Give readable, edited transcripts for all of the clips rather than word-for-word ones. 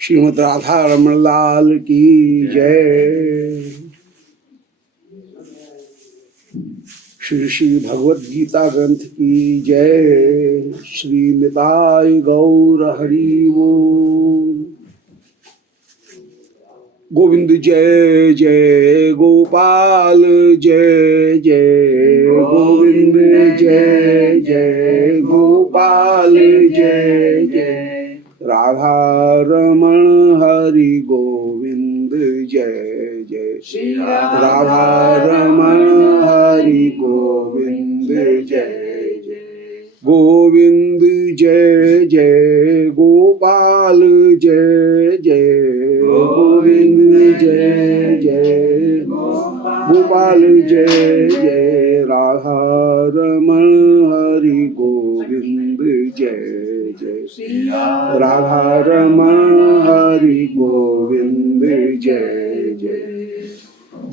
श्रीमद् राधा रमण लाल की जय। श्री श्री भगवद गीता ग्रंथ की जय। श्री निताय गौर हरि बोल। गोविंद जय जय गोपाल जय जय गोविंद जय जय गोपाल जय जय राधा रमण हरि गोविंद जय जय राधा रमण हरि गोविंद जय जय गोविंद जय जय गोपाल जय जय गोविंद जय जय गोपाल जय जय राधा रमण हरि गोविंद जय जय राधा रमण हरि गोविंद जय जय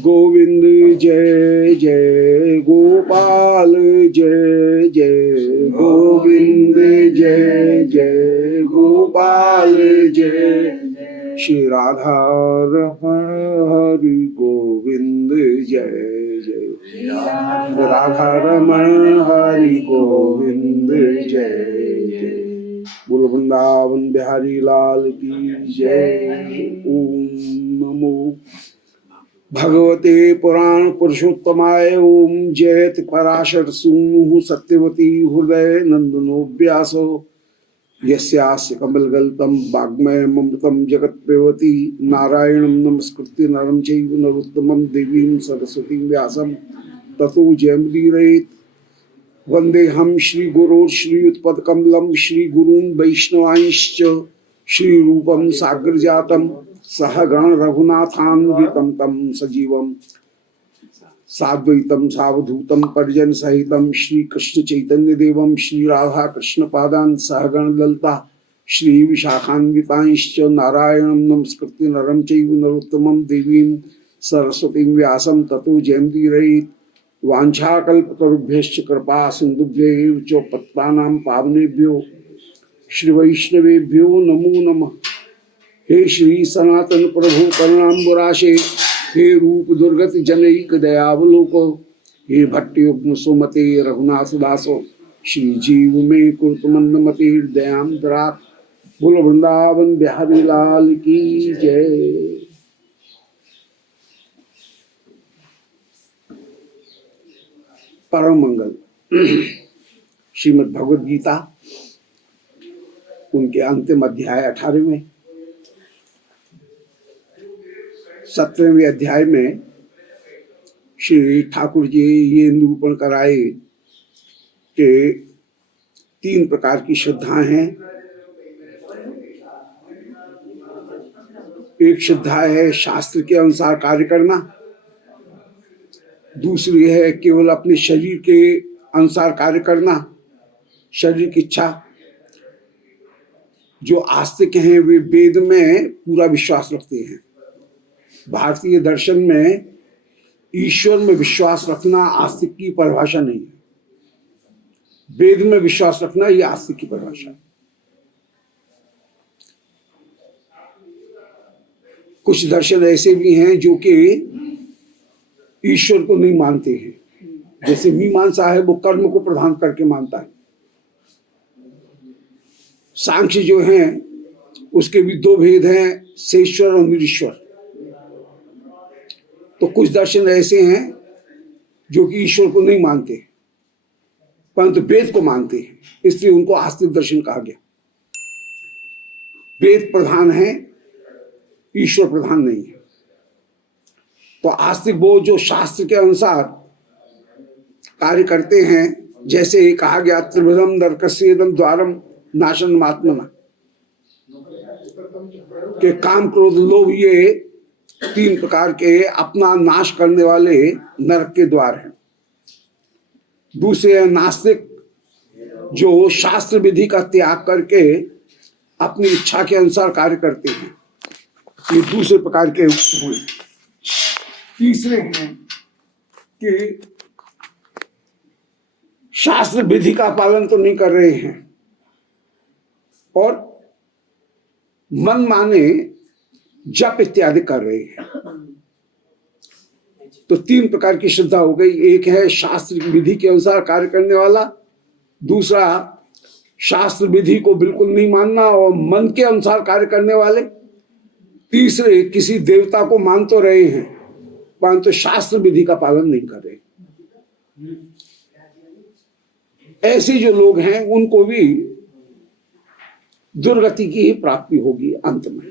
गोविंद जय जय गोपाल जय जय गोविंद जय जय गोपाल जय श्री राधा रमण हरि गोविंद जय जय राधा रमण हरि गोविंद जय जय। बोलो वृंदावन बिहारी लाल की जय। ओम नमो भगवते पुराण पुरुषोत्तमाय। ओम जयति पराशर सूनु सत्यवती हृदय नंदनो व्यासो यस्यास्य कमलगल्तम वाग्मयमृतं जगत्पेवती नारायणं नमस्कृत्य नरं चैव नरोत्तमं देवीं सरस्वतीं व्यासं ततो जयमुदीरयेत्। वन्देऽहं श्रीगुरोः श्रीयुतपदकमलं श्रीगुरून् वैष्णवांश्च श्रीरूपं साग्रजातं सहगण रघुनाथान्वितं तं सजीवं साद्वैतं सावधूतं परिजन सहितं श्री कृष्ण चैतन्य देवं श्री राधा कृष्ण पादान सहगण ललिता श्री विशाखान्वितांश्च नारायणं नमस्कृत्य नरं चैव नरोत्तमं देवीं सरस्वतीं व्यासं ततो जयमुदीरयेत्। वाञ्छाकल्पतरुभ्यश्च कृपा सिन्धुभ्यैव च पतितानां पावनेभ्यो श्री वैष्णवेभ्यो नमो नमः। हे श्री सनातन प्रभु करुणाम्बुराशे हे रूप दुर्गत जनैक दयावलोको हे भट्टयुग्म सुमते रघुनाथ दासो श्री जीव में कुरुत मंदमते दयाम दरात। बोलो वृंदावन बिहारी लाल की जय। परम मंगल श्रीमद् भगवद गीता उनके अंतिम अध्याय 18वें 17वें अध्याय में श्री ठाकुर जी ये निरूपण कराए कि 3 प्रकार की श्रद्धाएं हैं। एक श्रद्धा है शास्त्र के अनुसार कार्य करना, दूसरी है केवल अपने शरीर के अनुसार कार्य करना, शरीर की इच्छा। जो आस्तिक हैं वे वेद में पूरा विश्वास रखते हैं। भारतीय दर्शन में ईश्वर में विश्वास रखना आस्तिक की परिभाषा नहीं है। वेद में विश्वास रखना यह आस्तिक की परिभाषा है। कुछ दर्शन ऐसे भी हैं जो कि ईश्वर को नहीं मानते हैं, जैसे मीमांसा है वो कर्म को प्रधान करके मानता है। सांख्य जो हैं उसके भी 2 भेद हैं, सेश्वर और निरीश्वर। तो कुछ दर्शन ऐसे हैं जो कि ईश्वर को नहीं मानते परंतु वेद को मानते हैं, इसलिए उनको आस्तिक दर्शन कहा गया। वेद प्रधान है, ईश्वर प्रधान नहीं है। तो आस्तिक वो जो शास्त्र के अनुसार कार्य करते हैं, जैसे कहा गया त्रिविधम नरकस्येदम द्वारम नाशनम आत्मना, के काम क्रोध लोभ ये 3 प्रकार के अपना नाश करने वाले नरक के द्वार हैं। दूसरे नास्तिक जो शास्त्र विधि का त्याग करके अपनी इच्छा के अनुसार कार्य करते हैं, ये दूसरे प्रकार के हुए। तीसरे हैं कि शास्त्र विधि का पालन तो नहीं कर रहे हैं और मन माने जप इत्यादि कर रहे हैं। तो तीन प्रकार की श्रद्धा हो गई। एक है शास्त्र विधि के अनुसार कार्य करने वाला, दूसरा शास्त्र विधि को बिल्कुल नहीं मानना और मन के अनुसार कार्य करने वाले, तीसरे किसी देवता को मान तो रहे हैं परंतु शास्त्र विधि का पालन नहीं कर रहे। ऐसे जो लोग हैं उनको भी दुर्गति की ही प्राप्ति होगी अंत में।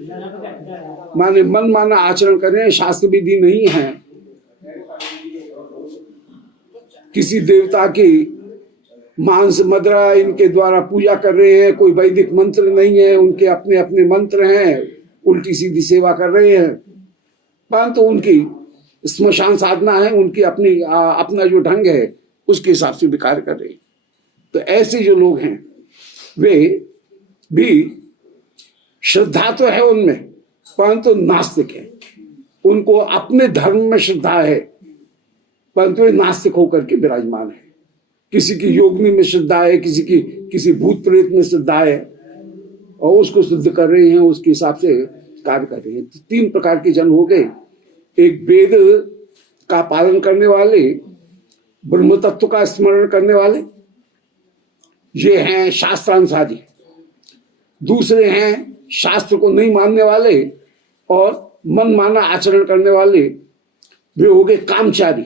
माने मन माना आचरण कर रहे हैं, शास्त्र विधि नहीं है, किसी देवता की मांस मदिरा इनके द्वारा पूजा कर रहे हैं, कोई वैदिक मंत्र नहीं है, उनके अपने अपने मंत्र हैं, उल्टी सीधी सेवा कर रहे हैं, परंतु उनकी स्मशान साधना है, उनकी अपनी अपना जो ढंग है उसके हिसाब से भी कार्य कर रहे हैं। तो ऐसे जो लोग हैं वे भी श्रद्धा तो है उनमें परंतु नास्तिक है। उनको अपने धर्म में श्रद्धा है परंतु वे नास्तिक होकर के विराजमान है। किसी की योगिनी में श्रद्धा है, किसी की किसी भूत प्रेत में श्रद्धा है और उसको सिद्ध कर रहे हैं, उसके हिसाब से कार्य कर रहे हैं। तो तीन प्रकार के जन हो गए। एक वेद का पालन करने वाले, ब्रह्म तत्व का स्मरण करने वाले, ये हैं शास्त्रानुसारी। दूसरे हैं शास्त्र को नहीं मानने वाले और मन माना आचरण करने वाले, वे हो गए कामचारी।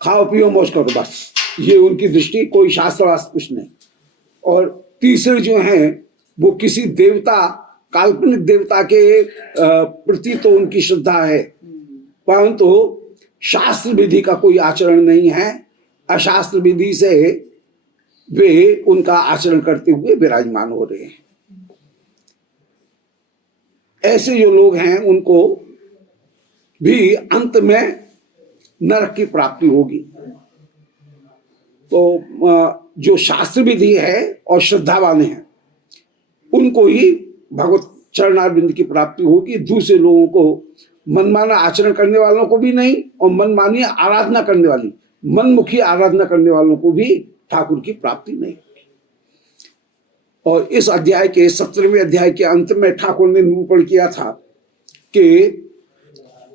खाओ पियो मौज करो बस, ये उनकी दृष्टि, कोई शास्त्र वास्त्र कुछ नहीं। और तीसरे जो हैं वो किसी देवता, काल्पनिक देवता के प्रति तो उनकी श्रद्धा है परंतु शास्त्र विधि का कोई आचरण नहीं है। अशास्त्र विधि से वे उनका आचरण करते हुए विराजमान हो रहे हैं। ऐसे जो लोग हैं उनको भी अंत में नरक की प्राप्ति होगी। तो जो शास्त्र विधि है और श्रद्धावान हैं उनको ही भगवत चरणारविंद की प्राप्ति होगी। दूसरे लोगों को, मनमाना आचरण करने वालों को भी नहीं और मनमानी आराधना करने वाली, मनमुखी आराधना करने वालों को भी ठाकुर की प्राप्ति नहीं होगी। और इस अध्याय के 17वें अध्याय के अंत में ठाकुर ने निरूपण किया था कि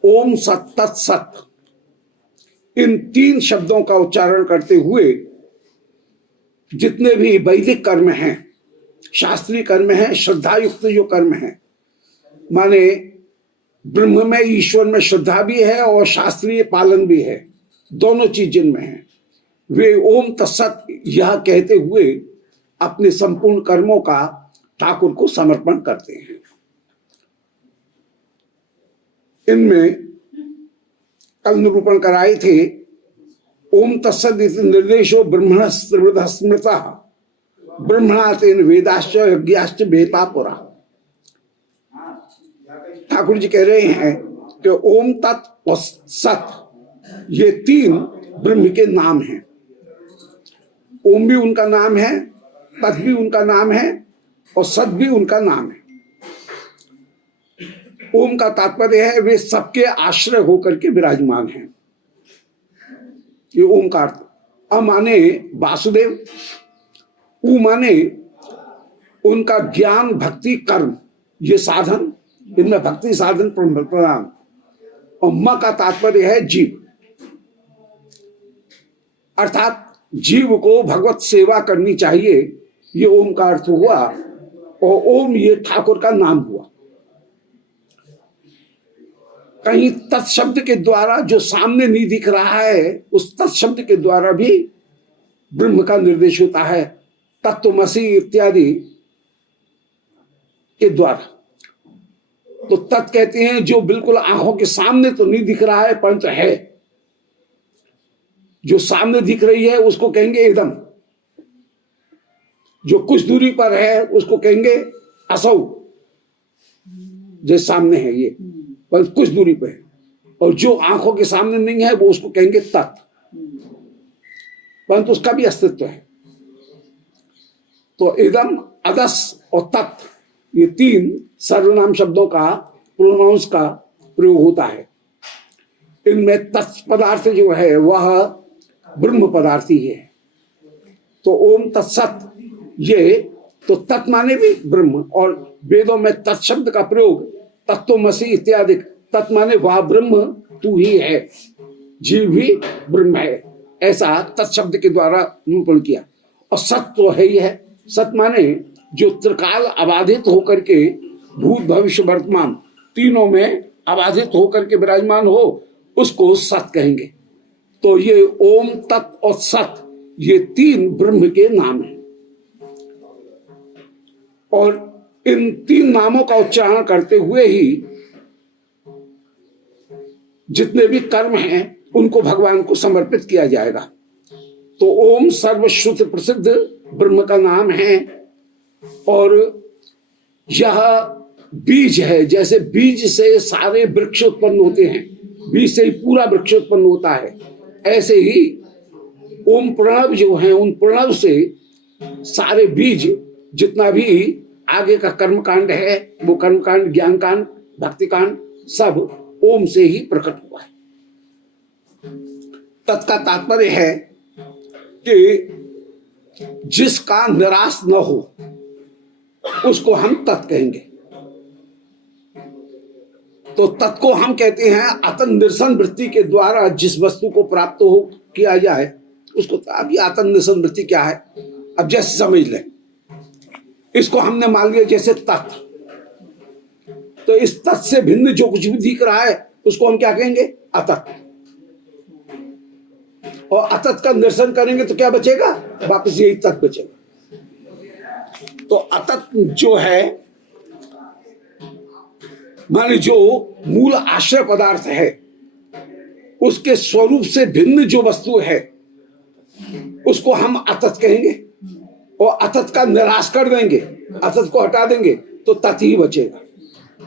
ओम सत तत्सत, इन तीन शब्दों का उच्चारण करते हुए जितने भी वैदिक कर्म हैं, शास्त्रीय कर्म हैं, श्रद्धा युक्त जो कर्म हैं, माने ब्रह्म में, ईश्वर में श्रद्धा भी है और शास्त्रीय पालन भी है, दोनों चीज जिनमें है, वे ओम तत्सत यह कहते हुए अपने संपूर्ण कर्मों का ठाकुर को समर्पण करते हैं। इनमें कल निरूपण कराए थे ओम तत्सत निर्देशो ब्रह्मण स्मृता ब्रह्मणा तेन वेदाश्च यज्ञाश्च वेता पुरा। ठाकुर जी कह रहे हैं कि ओम तत् और सत, ये तीन ब्रह्म के नाम हैं। ओम भी उनका नाम है, तत् भी उनका नाम है और सत भी उनका नाम है। ओम का तात्पर्य है वे सबके आश्रय होकर के विराजमान हैं। ये ओम का अर्थ। अ माने वासुदेव, उ माने उनका ज्ञान भक्ति कर्म, ये साधन, इनमें भक्ति साधन प्रधान। और म का तात्पर्य है जीव, अर्थात जीव को भगवत सेवा करनी चाहिए, ये ओम का अर्थ हुआ। और ओम ये ठाकुर का नाम हुआ। कहीं तत्शब्द के द्वारा जो सामने नहीं दिख रहा है, उस तत्शब्द के द्वारा भी ब्रह्म का निर्देश होता है, तत्वमसि इत्यादि के द्वारा। तो तत् कहते हैं जो बिल्कुल आंखों के सामने तो नहीं दिख रहा है परंतु है, जो सामने दिख रही है उसको कहेंगे इदम, जो कुछ दूरी पर है उसको कहेंगे असौ, जो सामने है ये पर कुछ दूरी पर है। और जो आंखों के सामने नहीं है वो उसको कहेंगे तत्, परंतु उसका भी अस्तित्व है। तो इदम, अदस और तत्, ये तीन सर्वनाम शब्दों का, प्रोनाउंस का प्रयोग होता है। इनमें तत् पदार्थ जो है वह ब्रह्म पदार्थ ही है। तो ओम तत्सत ये तो तत् माने भी ब्रह्म, और वेदों में तत् शब्द का प्रयोग तत्वमसि इत्यादि, तत् माने वह ब्रह्म तू ही है, जीव भी ब्रह्म है, ऐसा तत् शब्द के द्वारा निरूपण किया। और सत तो है ही है, सत माने जो त्रिकाल अबाधित होकर के भूत भविष्य वर्तमान तीनों में अबाधित होकर के विराजमान हो, उसको सत कहेंगे। तो ये ओम तत् और सत ये तीन ब्रह्म के नाम हैं, और इन तीन नामों का उच्चारण करते हुए ही जितने भी कर्म हैं उनको भगवान को समर्पित किया जाएगा। तो ओम सर्वश्रुत प्रसिद्ध ब्रह्म का नाम है, और यह बीज है। जैसे बीज से सारे वृक्ष उत्पन्न होते हैं, बीज से ही पूरा वृक्ष उत्पन्न होता है, ऐसे ही ओम प्रणव जो है, उन प्रणव से सारे बीज जितना भी आगे का कर्मकांड है, वो कर्मकांड, ज्ञान कांड, भक्ति कांड, सब ओम से ही प्रकट हुआ है। तत्का तात्पर्य है कि जिसका निराश न हो उसको हम तत् कहेंगे। तो तत् को हम कहते हैं आत्म निरसन वृत्ति के द्वारा जिस वस्तु को प्राप्त हो किया जाए उसको। अब ये आत्म निरसन वृत्ति क्या है, अब जैसे समझ लें, इसको हमने मान लिया जैसे तत्, तो इस तत् से भिन्न जो कुछ भी दिख रहा है उसको हम क्या कहेंगे, अतत्। और अतत् का निरसन करेंगे तो क्या बचेगा, वापस यही तत् बचेगा। तो अतत् जो है माने जो मूल आश्रय पदार्थ है, उसके स्वरूप से भिन्न जो वस्तु है उसको हम अतत् कहेंगे, और अतत् का निराश कर देंगे, अतत् को हटा देंगे तो तत् ही बचेगा।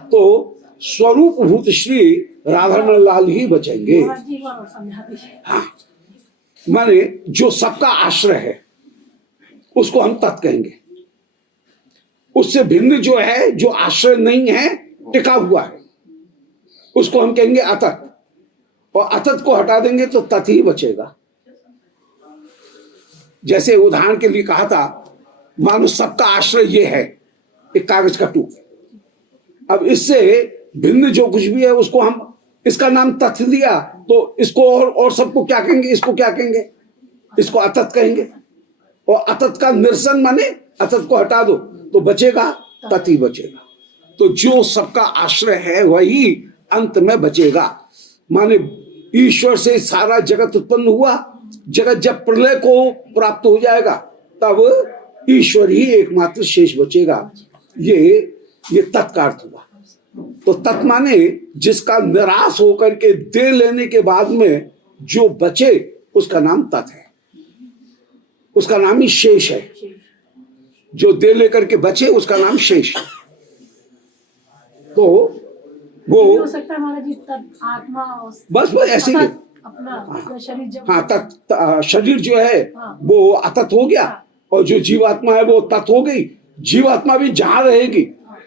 तो स्वरूप भूत श्री राधारमण लाल ही बचेंगे। हाँ, माने जो सबका आश्रय है उसको हम तत् कहेंगे, उससे भिन्न जो है, जो आश्रय नहीं है, टिका हुआ है, उसको हम कहेंगे अतत्, और अतत् को हटा देंगे तो तत् ही बचेगा। जैसे उदाहरण के लिए कहा था, मानो सबका आश्रय ये है एक कागज का टुकड़ा, अब इससे भिन्न जो कुछ भी है उसको हम, इसका नाम तत् दिया, तो इसको और सबको क्या कहेंगे, इसको क्या कहेंगे, इसको अतत् कहेंगे। और अतत् का निरसन माने अतत् को हटा दो तो बचेगा तत् ही बचेगा। तो जो सबका आश्रय है वही अंत में बचेगा। माने ईश्वर से सारा जगत उत्पन्न हुआ, जगत जब प्रलय को प्राप्त हो जाएगा तब ईश्वर ही एकमात्र शेष बचेगा। ये तत् का अर्थ हुआ। तो तत् माने जिसका निराश होकर के दे लेने के बाद में जो बचे उसका नाम तत् है, उसका नाम ही शेष है। जो दे लेकर के बचे उसका नाम शेष है। तो वो हो सकता है महाराज जी तत् आत्मा, बस वो ऐसे ही अपना शरीर जब, हाँ, तत् शरीर जो है हाँ, वो अतत् हो गया, और जो जीवात्मा है वो तत् हो गई। जीवात्मा भी जहां रहेगी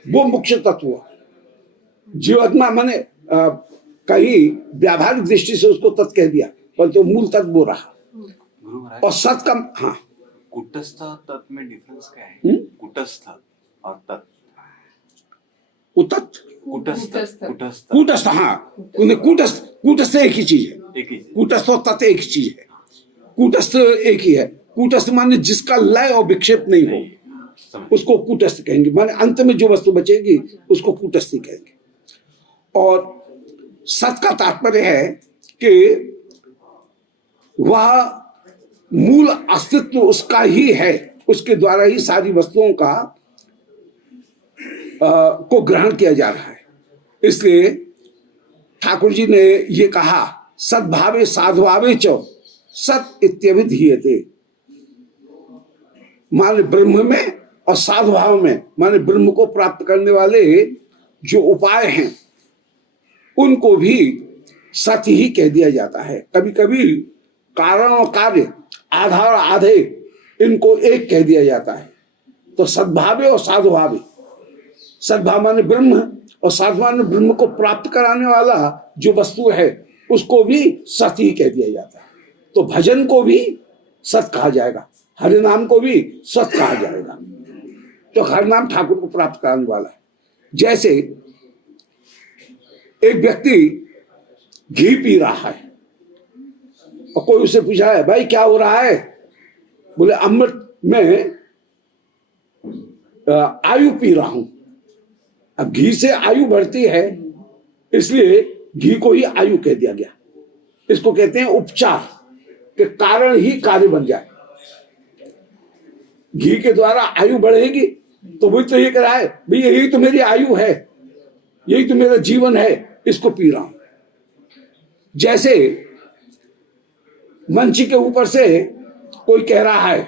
वो मुख्य तत्व हुआ। जीवात्मा माने कहीं व्यावहारिक दृष्टि से उसको तत् कह दिया, पर तो मूल तत्व वो रहा। और सत का, हाँ, कूटस्थ तत्व में डिफरेंस क्या है? कूटस्थ और तत्, उतत्, कूटस्थ, हाँ, कूटस्थ एक ही चीज है, कूटस्थ और तत् एक ही चीज है। कूटस्थ एक ही है। कूटस्थ माने जिसका लय और विक्षेप नहीं हो उसको कूटस्थ कहेंगे, माने अंत में जो वस्तु बचेगी उसको कूटस्थ कहेंगे। और सत का तात्पर्य है कि वह मूल अस्तित्व उसका ही है, उसके द्वारा ही सारी वस्तुओं का को ग्रहण किया जा रहा है। इसलिए ठाकुर जी ने ये कहा, सद्भावे साधुभावे च सत इत्यभिधीयते, माने ब्रह्म में और साधुभाव में, माने ब्रह्म को प्राप्त करने वाले जो उपाय हैं उनको भी सत ही कह दिया जाता है। कभी कभी कारण और कार्य, आधा और आधे, इनको एक कह दिया जाता है। तो सद्भावे और साधुभावे, सद्भाव माने ब्रह्म और साधुभाव माने ब्रह्म को प्राप्त कराने वाला जो वस्तु है उसको भी सत ही कह दिया जाता है। तो भजन को भी सत कहा जाएगा, हरि नाम को भी सत कहा जाएगा। तो हरि नाम ठाकुर को प्राप्त कराने वाला है। जैसे एक व्यक्ति घी पी रहा है और कोई उसे पूछा है, भाई क्या हो रहा है? बोले अमृत में आयु पी रहा हूं। अब घी से आयु बढ़ती है, इसलिए घी को ही आयु कह दिया गया। इसको कहते हैं उपचार, के कारण ही कार्य बन जाए। घी के द्वारा आयु बढ़ेगी तो वो तो ये कह रहा है, भाई यही तो मेरी आयु है, यही तो मेरा जीवन है, इसको पी रहा हूं। जैसे मंच के ऊपर से कोई कह रहा है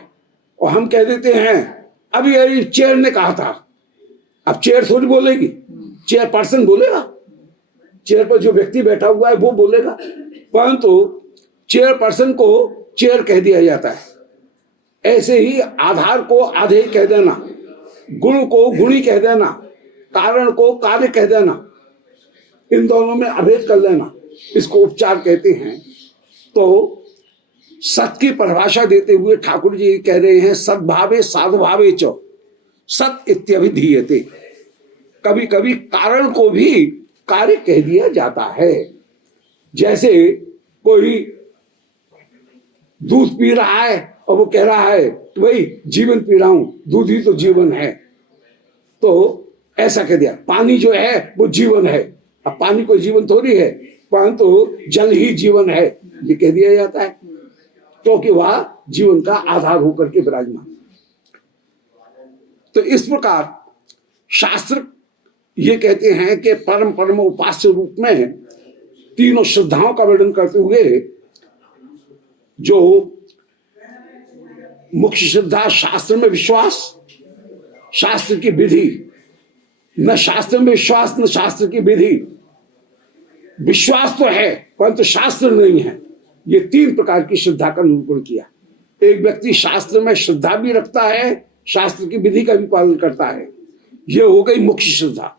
और हम कह देते हैं, अभी अभी चेयर ने कहा था। अब चेयर थोड़ी बोलेगी, चेयर पर्सन बोलेगा, चेयर पर जो व्यक्ति बैठा हुआ है वो बोलेगा, परंतु चेयर पर्सन को चेयर कह दिया जाता है। ऐसे ही आधार को आधे कह देना, गुण को गुणी कह देना, कारण को कार्य कह देना, इन दोनों में अभेद कर लेना, इसको उपचार कहते हैं। तो सत की परिभाषा देते हुए ठाकुर जी कह रहे हैं, सद्भावे साधुभावे च सत इत्यभिधीयते। कभी कभी कारण को भी कार्य कह दिया जाता है। जैसे कोई दूध पी रहा है और वो कह रहा है तो भाई जीवन पी रहा हूं, दूध ही तो जीवन है, तो ऐसा कह दिया। पानी जो है वो जीवन है। अब पानी कोई जीवन थोड़ी है, परंतु जल ही जीवन है, ये कह दिया जाता है, क्योंकि वह जीवन का आधार होकर के विराजमान। तो इस प्रकार शास्त्र ये कहते हैं कि परम परम उपास्य रूप में तीनों श्रद्धाओं का वर्णन करते हुए, जो मुख्य श्रद्धा शास्त्र में विश्वास, शास्त्र की विधि, न शास्त्र में विश्वास न शास्त्र की विधि, विश्वास तो है परंतु शास्त्र नहीं है, ये तीन प्रकार की श्रद्धा का निरूपण किया। एक व्यक्ति शास्त्र में श्रद्धा भी रखता है, शास्त्र की विधि का भी पालन करता है, ये हो गई मुख्य श्रद्धा।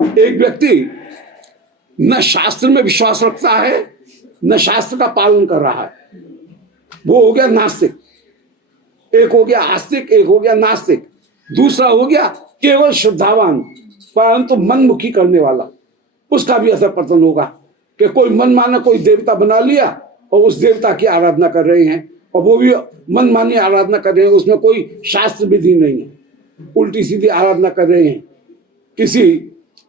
एक व्यक्ति न शास्त्र में विश्वास रखता है न शास्त्र का पालन कर रहा है, वो हो गया नास्तिक। एक हो गया आस्तिक, एक हो गया नास्तिक। दूसरा हो गया केवल श्रद्धावान परंतु मनमुखी करने वाला, उसका भी असर पतन होगा कि कोई मन माना कोई देवता बना लिया और उस देवता की आराधना कर रहे हैं, और वो भी मनमानी आराधना कर रहे हैं, उसमें कोई शास्त्र विधि नहीं है, उल्टी सीधी आराधना कर रहे हैं। किसी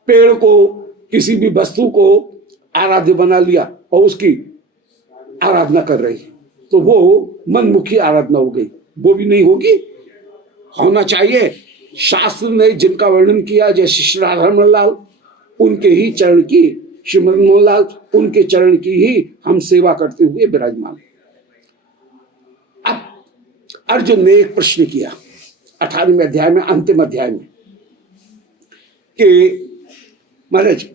पेड़ को, किसी भी वस्तु को आराध्य बना लिया और उसकी आराधना कर रही है, तो वो मनमुखी आराधना हो गई, वो भी नहीं होगी। होना चाहिए शास्त्र ने जिनका वर्णन किया, जैसे श्री राधा रमण लाल, उनके ही चरण की, श्री मदन मोहन लाल, उनके चरण की ही हम सेवा करते हुए विराजमान। अब अर्जुन ने एक प्रश्न किया 18वें अध्याय में, अंतिम अध्याय में, कि महाराज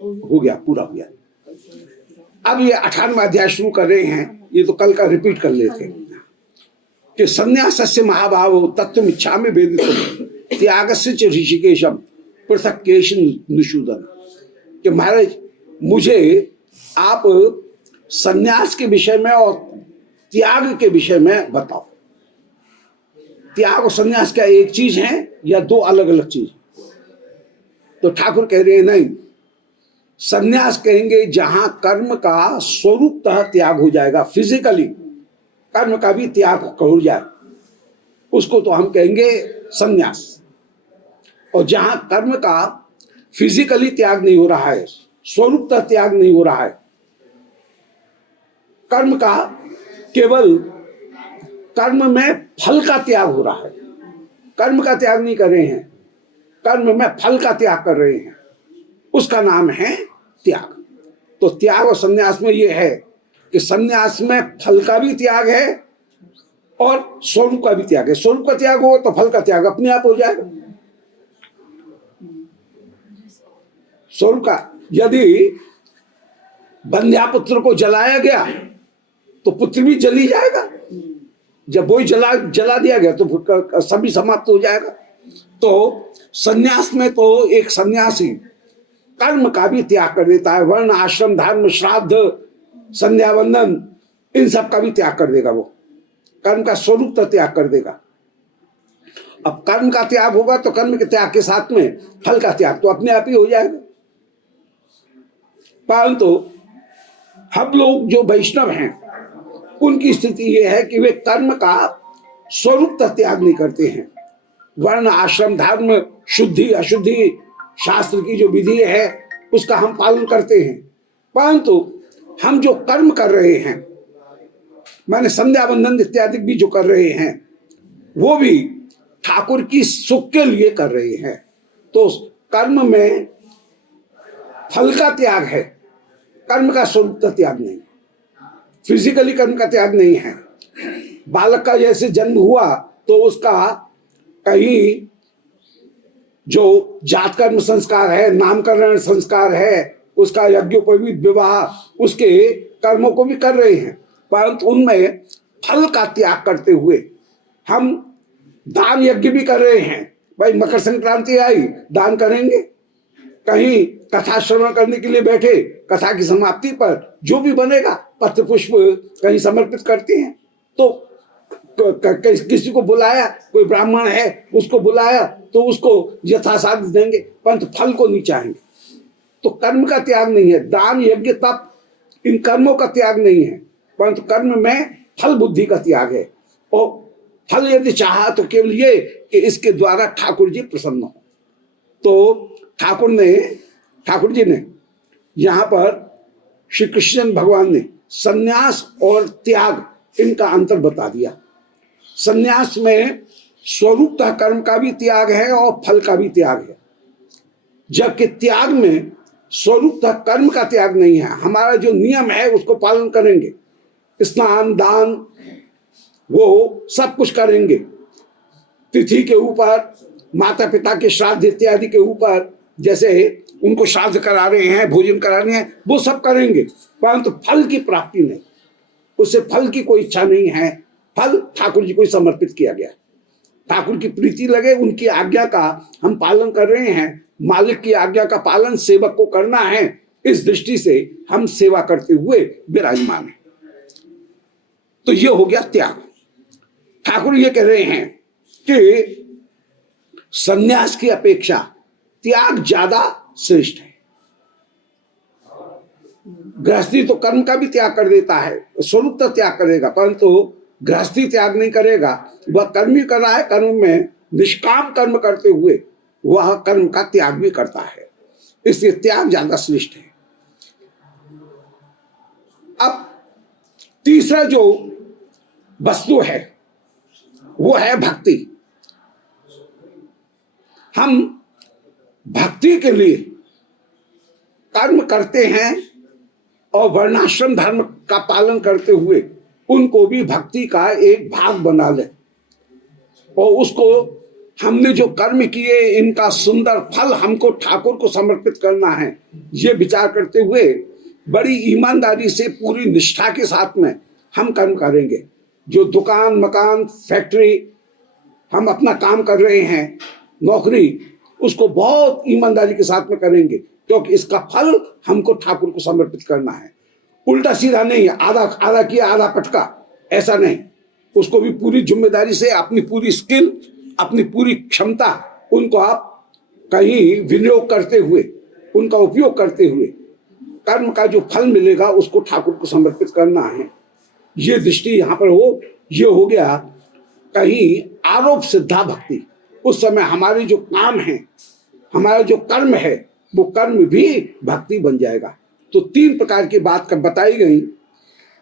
हो गया, पूरा हो गया। अब ये 18वां अध्याय शुरू कर रहे हैं, ये तो कल का रिपीट कर लेते हैं कि संन्यासस्य महाभावो तत्त्वम् इच्छामि वेदितुम् त्यागस्य च ऋषिकेशम पृथक् केश निषूदन। कि महाराज मुझे आप संन्यास के विषय में और त्याग के विषय में बताओ। त्याग और संन्यास क्या एक चीज है या दो अलग अलग चीज? तो ठाकुर कह रहे हैं नहीं, संन्यास कहेंगे जहां कर्म का स्वरूपतः त्याग हो जाएगा, फिजिकली कर्म का भी त्याग हो जाए, उसको तो हम कहेंगे संन्यास। और जहां कर्म का फिजिकली त्याग नहीं हो रहा है, स्वरूपतः त्याग नहीं हो रहा है, कर्म का केवल कर्म में फल का त्याग हो रहा है, कर्म का त्याग नहीं कर रहे हैं, कर्म में फल का त्याग कर रहे हैं, उसका नाम है त्याग। तो त्याग और संन्यास में यह है कि संन्यास में फल का भी त्याग है और स्वरूप का भी त्याग है। स्वरूप का त्याग हो तो फल का त्याग अपने आप हो जाएगा। स्वरूप का, यदि बंध्या पुत्र को जलाया गया तो पुत्र भी जली जाएगा, जब वही जला दिया गया तो सभी समाप्त हो जाएगा। तो संन्यास में तो एक सन्यासी कर्म का भी त्याग कर देता है, वर्ण आश्रम धर्म श्राद्ध संध्या वंदन इन सब का भी त्याग कर देगा। वो कर्म का स्वरूप तो त्याग कर देगा। अब कर्म का त्याग होगा तो कर्म के त्याग के साथ में फल का त्याग तो अपने आप ही हो जाएगा। परंतु हम लोग जो वैष्णव हैं उनकी स्थिति यह है कि वे कर्म का स्वरूप का त्याग नहीं करते हैं। वर्ण आश्रम धर्म शुद्धि अशुद्धि शास्त्र की जो विधि है उसका हम पालन करते हैं, परंतु हम जो कर्म कर रहे हैं माने संध्या बंधन इत्यादि भी जो कर रहे हैं वो भी ठाकुर की सुख के लिए कर रहे हैं। तो कर्म में फल का त्याग है, कर्म का स्वरूप का त्याग नहीं। फिजिकली कर्म का त्याग नहीं है। बालक का जैसे जन्म हुआ तो उसका कहीं जो जात कर्म संस्कार है, नामकरण संस्कार है, उसका यज्ञोपवीत विवाह, उसके कर्मों को भी कर रहे हैं, परंतु उनमें फल का त्याग करते हुए हम दान यज्ञ भी कर रहे हैं। भाई मकर संक्रांति आई, दान करेंगे। कहीं कथा श्रवण करने के लिए बैठे, कथा की समाप्ति पर जो भी बनेगा पत्र पुष्प कहीं समर्पित करते हैं। तो किसी को बुलाया, कोई ब्राह्मण है उसको बुलाया तो उसको यथासाध्य देंगे, परंतु फल को नहीं चाहेंगे। तो कर्म का त्याग नहीं है। दान यज्ञ तप इन कर्मों का त्याग नहीं है, परंतु कर्म में फल बुद्धि का त्याग है। और फल यदि चाहा तो केवल ये कि इसके द्वारा ठाकुर जी प्रसन्न हो। तो ठाकुर जी ने यहाँ पर श्री कृष्ण भगवान ने संन्यास और त्याग इनका अंतर बता दिया। संन्यास में स्वरूपतः कर्म का भी त्याग है और फल का भी त्याग है, जबकि त्याग में स्वरूपतः कर्म का त्याग नहीं है। हमारा जो नियम है उसको पालन करेंगे, स्नान दान वो सब कुछ करेंगे, तिथि के ऊपर माता पिता के श्राद्ध इत्यादि के ऊपर जैसे उनको श्राद्ध करा रहे हैं, भोजन करा रहे हैं, वो सब करेंगे, परंतु फल की प्राप्ति नहीं, उससे फल की कोई इच्छा नहीं है। फल ठाकुर जी को समर्पित किया गया। ठाकुर की प्रीति लगे, उनकी आज्ञा का हम पालन कर रहे हैं। मालिक की आज्ञा का पालन सेवक को करना है, इस दृष्टि से हम सेवा करते हुए विराजमान हैं। तो ये हो गया त्याग। ठाकुर ये कह रहे हैं कि संन्यास की अपेक्षा त्याग ज्यादा श्रेष्ठ है। गृहस्थी तो कर्म का भी त्याग कर देता है, स्वरूप तो त्याग करेगा, परंतु गृहस्थी त्याग नहीं करेगा। वह कर्म ही कर रहा है, कर्म में निष्काम कर्म करते हुए वह कर्म का त्याग भी करता है, इसलिए त्याग ज्यादा श्रेष्ठ है। अब तीसरा जो वस्तु है वो है भक्ति। हम भक्ति के लिए कर्म करते हैं और वर्णाश्रम धर्म का पालन करते हुए उनको भी भक्ति का एक भाग बना ले, और उसको हमने जो कर्म किए इनका सुंदर फल हमको ठाकुर को समर्पित करना है, ये विचार करते हुए बड़ी ईमानदारी से पूरी निष्ठा के साथ में हम कर्म करेंगे। जो दुकान मकान फैक्ट्री हम अपना काम कर रहे हैं, नौकरी, उसको बहुत ईमानदारी के साथ में करेंगे, क्योंकि इसका फल हमको ठाकुर को समर्पित करना है। उल्टा सीधा नहीं है, आधा आधा किया आधा पटका, ऐसा नहीं। उसको भी पूरी जिम्मेदारी से अपनी पूरी स्किल, अपनी पूरी क्षमता, उनको आप कहीं विनियोग करते हुए, उनका उपयोग करते हुए कर्म का जो फल मिलेगा उसको ठाकुर को समर्पित करना है। ये दृष्टि यहाँ पर हो, ये हो गया कहीं आरोप सिद्धा भक्ति। उस समय हमारे जो काम है, हमारा जो कर्म है, वो कर्म भी भक्ति बन जाएगा। तो तीन प्रकार की बात बताई गई।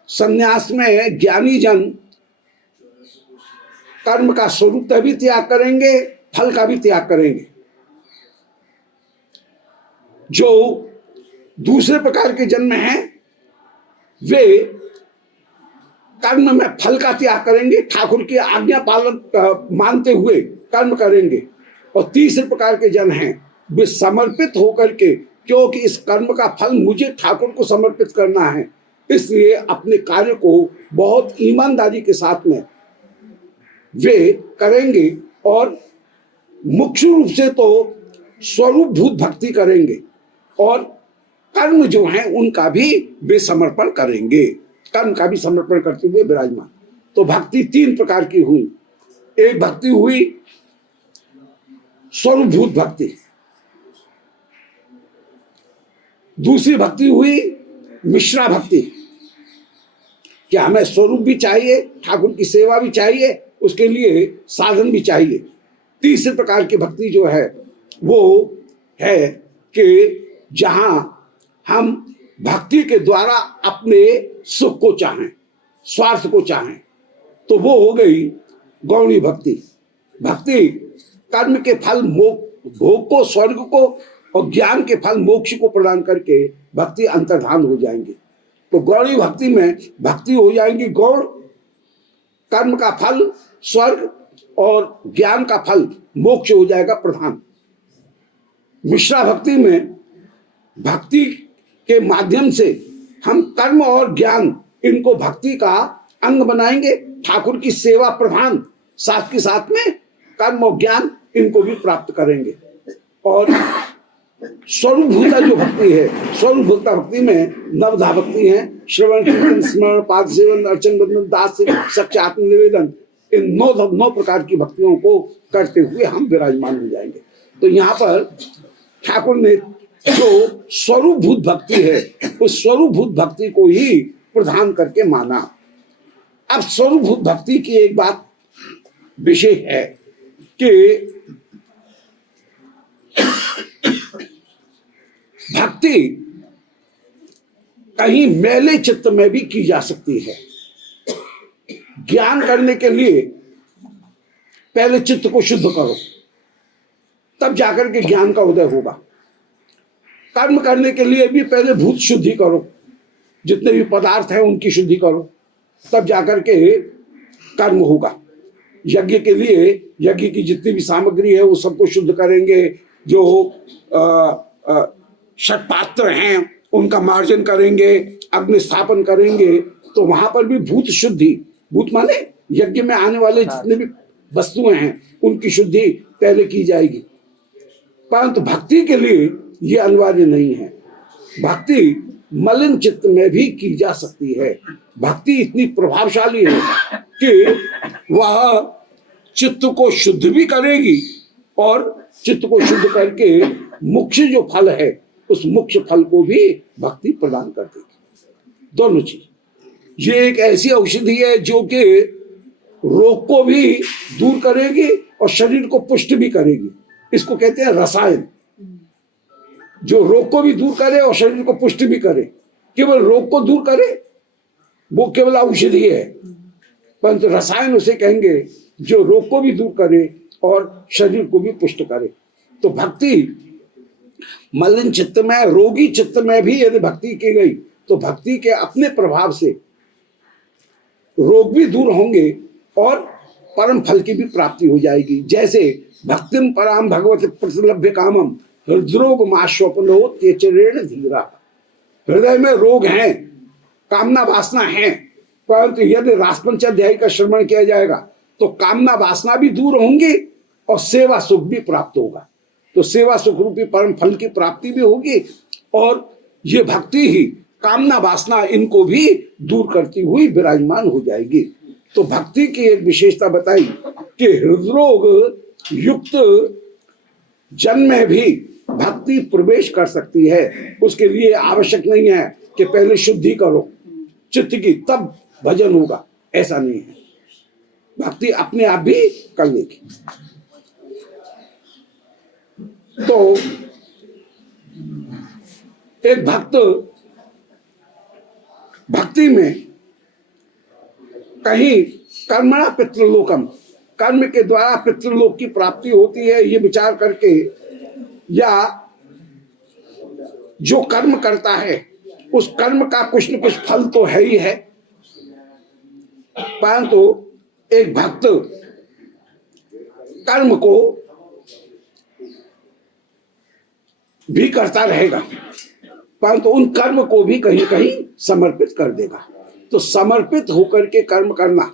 संन्यास में ज्ञानी जन कर्म का स्वरूप भी त्याग करेंगे, फल का भी त्याग करेंगे। जो दूसरे प्रकार के जन्म हैं वे कर्म में फल का त्याग करेंगे, ठाकुर की आज्ञा पालन मानते हुए कर्म करेंगे। और तीसरे प्रकार के जन हैं वे समर्पित होकर के, क्योंकि इस कर्म का फल मुझे ठाकुर को समर्पित करना है, इसलिए अपने कार्य को बहुत ईमानदारी के साथ में वे करेंगे और मुख्य रूप से तो स्वरूप भूत भक्ति करेंगे और कर्म जो हैं उनका भी वे समर्पण करेंगे। कर्म का भी समर्पण करते हुए विराजमान। तो भक्ति तीन प्रकार की हुई। एक भक्ति हुई स्वरूपभूत भक्ति, दूसरी भक्ति हुई मिश्रा भक्ति, कि हमें स्वरूप भी चाहिए, ठाकुर की सेवा भी चाहिए, उसके लिए साधन भी चाहिए। तीसरे प्रकार की भक्ति जो है वो है कि जहां हम भक्ति के द्वारा अपने सुख को चाहें, स्वार्थ को चाहें, तो वो हो गई गौणी भक्ति। भक्ति कर्म के फल भोग को, स्वर्ग को, और ज्ञान के फल मोक्ष को प्रदान करके भक्ति अंतर्धान हो जाएंगी। तो गौणी भक्ति में भक्ति हो जाएंगी गौण, कर्म का फल स्वर्ग और ज्ञान का फल मोक्ष हो जाएगा प्रधान। मिश्रा भक्ति में भक्ति के माध्यम से हम कर्म और ज्ञान इनको भक्ति का अंग बनाएंगे, ठाकुर की सेवा प्रधान, साथ के साथ में कर्म और ज्ञान इनको भी प्राप्त करेंगे। और स्वरूपभूता जो भक्ति है, स्वरूपभूता भक्ति में नवधा भक्ति है, श्रवण कीर्तन स्मरण पाद सेवन अर्चन बंधन दास सच्चा आत्मनिवेदन, इन नौ प्रकार की भक्तियों को करते हुए हम विराजमान हो जाएंगे। तो यहाँ पर ठाकुर ने जो स्वरूपभूत भक्ति है उस स्वरूपभूत भक्ति को ही प्रधान करके माना। अब स्वरूपभूत भक्ति की एक बात विशेष है कि भक्ति कहीं मैले चित्त में भी की जा सकती है। ज्ञान करने के लिए पहले चित्त को शुद्ध करो, तब जाकर के ज्ञान का उदय होगा। कर्म करने के लिए भी पहले भूत शुद्धि करो, जितने भी पदार्थ हैं उनकी शुद्धि करो, तब जाकर के कर्म होगा। यज्ञ के लिए यज्ञ की जितनी भी सामग्री है वो सबको शुद्ध करेंगे, जो षटपात्र हैं उनका मार्जन करेंगे, अग्नि स्थापन करेंगे, तो वहां पर भी भूत शुद्धि, भूत माने यज्ञ में आने वाले जितने भी वस्तुएं हैं उनकी शुद्धि पहले की जाएगी। परंतु भक्ति के लिए ये अनिवार्य नहीं है। भक्ति मलिन चित्त में भी की जा सकती है। भक्ति इतनी प्रभावशाली है कि वह चित्त को शुद्ध भी करेगी और चित्त को शुद्ध करके मुख्य जो फल है उस मुख्य फल को भी भक्ति प्रदान कर देगी। दोनों चीज। ये एक ऐसी औषधि है जो कि रोग को भी दूर करेगी और शरीर को पुष्ट भी करेगी। इसको कहते हैं रसायन, जो रोग को भी दूर करे और शरीर को पुष्ट भी करे। केवल रोग को दूर करे वो केवल औषधि है, परंतु रसायन उसे कहेंगे जो रोग को भी दूर करे और शरीर को भी पुष्ट करे। तो भक्ति मलिन चित्त में, रोगी चित्त में भी यदि भक्ति की गई तो भक्ति के अपने प्रभाव से रोग भी दूर होंगे और परम फल की भी प्राप्ति हो जाएगी। जैसे भक्तिम पराम भगवत प्रतिलभ्य कामम हृदरोग माश्वपनो तेचरेण धीरा। हृदय में रोग हैं, कामना वासना है, परंतु यदि रासपंचाध्याय का श्रवण किया जाएगा तो कामना वासना भी दूर होंगी और सेवा सुख भी प्राप्त होगा। तो सेवा सुख रूपी परम फल की प्राप्ति भी होगी और ये भक्ति ही कामना वासना इनको भी दूर करती हुई विराजमान हो जाएगी। तो भक्ति की एक विशेषता बताई कि हृदरोग युक्त जन में भी भक्ति प्रवेश कर सकती है। उसके लिए आवश्यक नहीं है कि पहले शुद्धि करो चित्त की तब भजन होगा, ऐसा नहीं है। भक्ति अपने आप भी कर लेगी। तो एक भक्त भक्ति में कहीं कर्मणा पितृलोकम, कर्म के द्वारा पितृलोक की प्राप्ति होती है ये विचार करके, या जो कर्म करता है उस कर्म का कुछ न कुछ फल तो है ही है, परंतु एक भक्त कर्म को भी करता रहेगा, परंतु उन कर्म को भी कहीं कहीं समर्पित कर देगा। तो समर्पित होकर के कर्म करना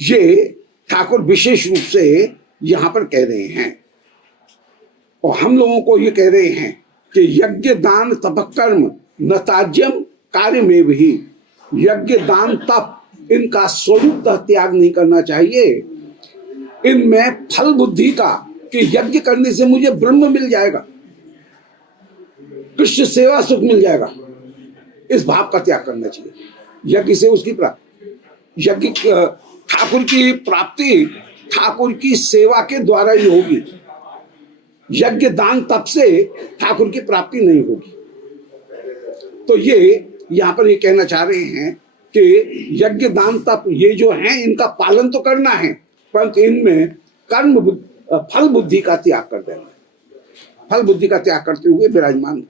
ये ठाकुर विशेष रूप से यहां पर कह रहे हैं। और हम लोगों को ये कह रहे हैं कि यज्ञ दान तप कर्म न ताज्यम कार्य में भी, यज्ञ दान तप इनका स्वरूपतः त्याग नहीं करना चाहिए। इनमें फल बुद्धि का कि यज्ञ करने से मुझे ब्रह्म मिल जाएगा, कृष्ण सेवा सुख मिल जाएगा, इस भाव का त्याग करना चाहिए। यज्ञ से उसकी प्राप्ति, यज्ञ ठाकुर की प्राप्ति ठाकुर की सेवा के द्वारा ही होगी। यज्ञ दान तप से ठाकुर की प्राप्ति नहीं होगी। तो ये यहाँ पर ये कहना चाह रहे हैं कि यज्ञ दान तप ये जो हैं इनका पालन तो करना है, परंतु इनमें कर्म फल बुद्धि का त्याग कर देना, फल बुद्धि का त्याग करते हुए विराजमान।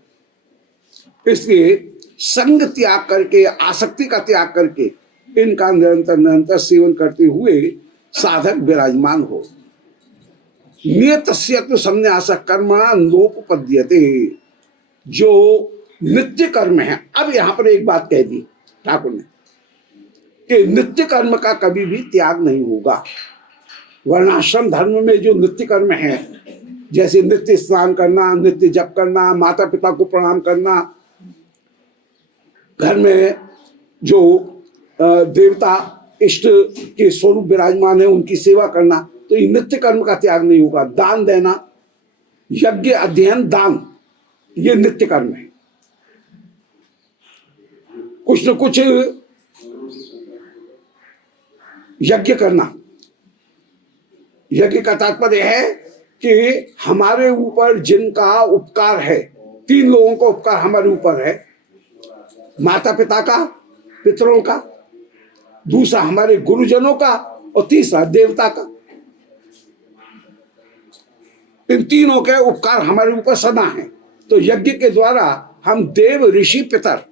इसलिए संग त्याग करके, आसक्ति का त्याग करके इनका निरंतर निरंतर सेवन करते हुए साधक विराजमान हो। नियतस्य तो संन्यास कर्मणा नोपपद्यते, जो नित्य कर्म है। अब यहां पर एक बात कह दी ठाकुर ने कि नित्य कर्म का कभी भी त्याग नहीं होगा। वर्णाश्रम धर्म में जो नित्य कर्म है, जैसे नित्य स्नान करना, नित्य जप करना, माता पिता को प्रणाम करना, घर में जो देवता इष्ट के स्वरूप विराजमान है उनकी सेवा करना, तो ये नित्य कर्म का त्याग नहीं होगा। दान देना, यज्ञ अध्ययन दान, ये नित्य कर्म है। कुछ न कुछ यज्ञ करना, यज्ञ का तात्पर्य है कि हमारे ऊपर जिनका उपकार है, तीन लोगों का उपकार हमारे ऊपर है, माता पिता का, पितरों का, दूसरा हमारे गुरुजनों का, और तीसरा देवता का। इन तीनों के उपकार हमारे ऊपर सदा हैं। तो यज्ञ के द्वारा हम देव ऋषि पितर